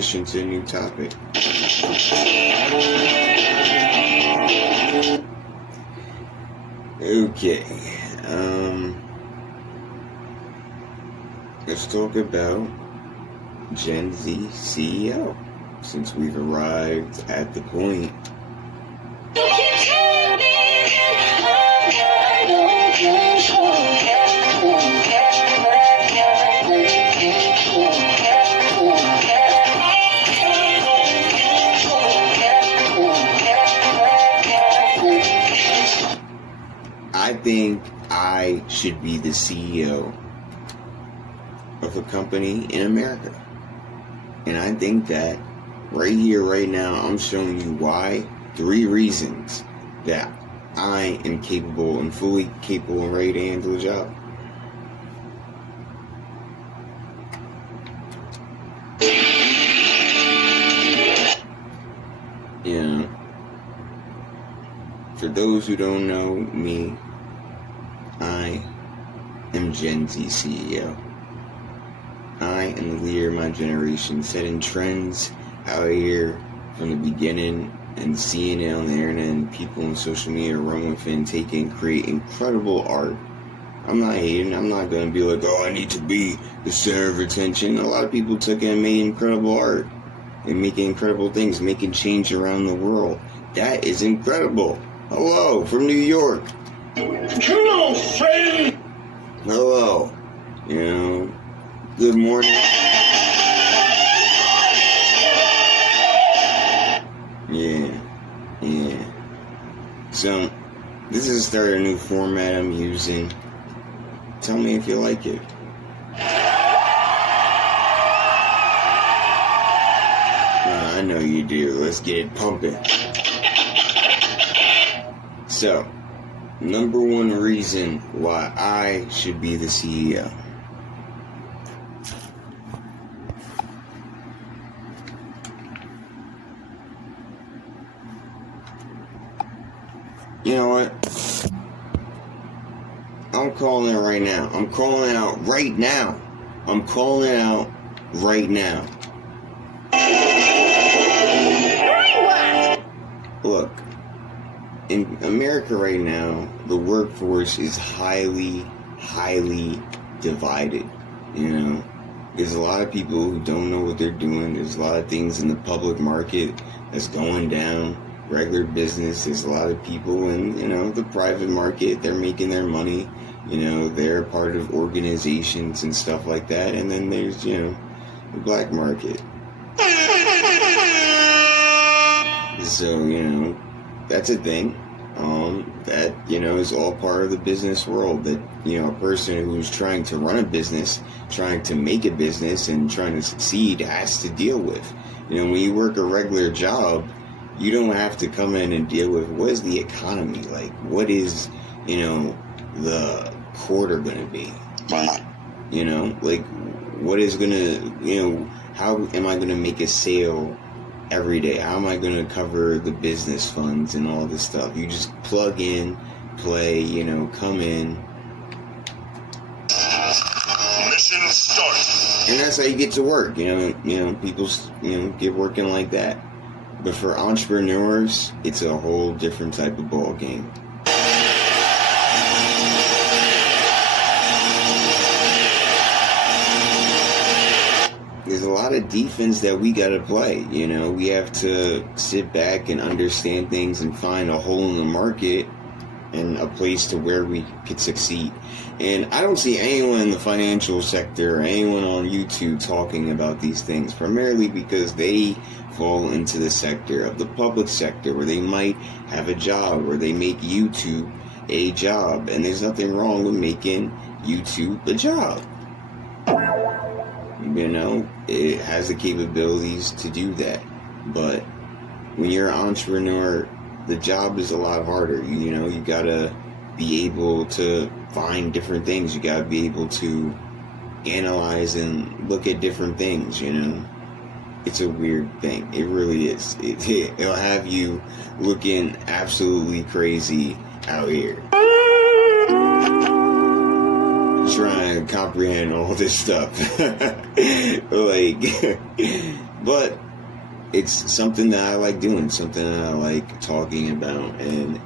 transition to a new topic. Okay, let's talk about Gen Z CEO, since we've arrived at the point. I think I should be the CEO of a company in America. And I think that right here, right now, I'm showing you why. 3 reasons that I am capable and fully capable and ready to handle the job. You know, for those who don't know me, I am Gen Z CEO. I am the leader of my generation, setting trends out here from the beginning and seeing it on the internet, and people on social media run with it and take it and create incredible art. I'm not hating. I'm not going to be like, oh, I need to be the center of attention. A lot of people took it and made incredible art and making incredible things, making change around the world. That is incredible. Hello, from New York. Hello, friend. Hello. You know, good morning. Yeah. So, this is start a new format I'm using. Tell me if you like it. I know you do. Let's get it pumping. So, number 1 reason why I should be the CEO. You know what? I'm calling it right now. I'm calling it out right now. I'm calling it out right now. Look, in America right now, the workforce is highly divided. You know, there's a lot of people who don't know what they're doing. There's a lot of things in the public market that's going down. Regular business, there's a lot of people in, you know, the private market. They're making their money. You know, they're part of organizations and stuff like that. And then there's, you know, the black market. So, you know, that's a thing. That, you know, is all part of the business world. That, you know, a person who's trying to run a business, trying to make a business, and trying to succeed has to deal with. You know, when you work a regular job, you don't have to come in and deal with what is the economy like, what is, you know, the quarter going to be, you know, like what is going to, you know, how am I going to make a sale every day? How am I going to cover the business funds and all this stuff? You just plug in, play, you know, come in. Mission start. And that's how you get to work, you know, people, you know, get working like that. But for entrepreneurs, it's a whole different type of ball game. There's a lot of defense that we gotta play. You know, we have to sit back and understand things and find a hole in the market and a place to where we could succeed. And I don't see anyone in the financial sector or anyone on YouTube talking about these things, primarily because they fall into the sector of the public sector where they might have a job, where they make YouTube a job. And there's nothing wrong with making YouTube a job. You know, it has the capabilities to do that. But when you're an entrepreneur, the job is a lot harder. You know, you gotta be able to find different things. You gotta be able to analyze and look at different things, you know. It's a weird thing. It really is. It'll have you looking absolutely crazy out here. Trying to comprehend all this stuff. Like, But it's something that I like doing, something that I like talking about, and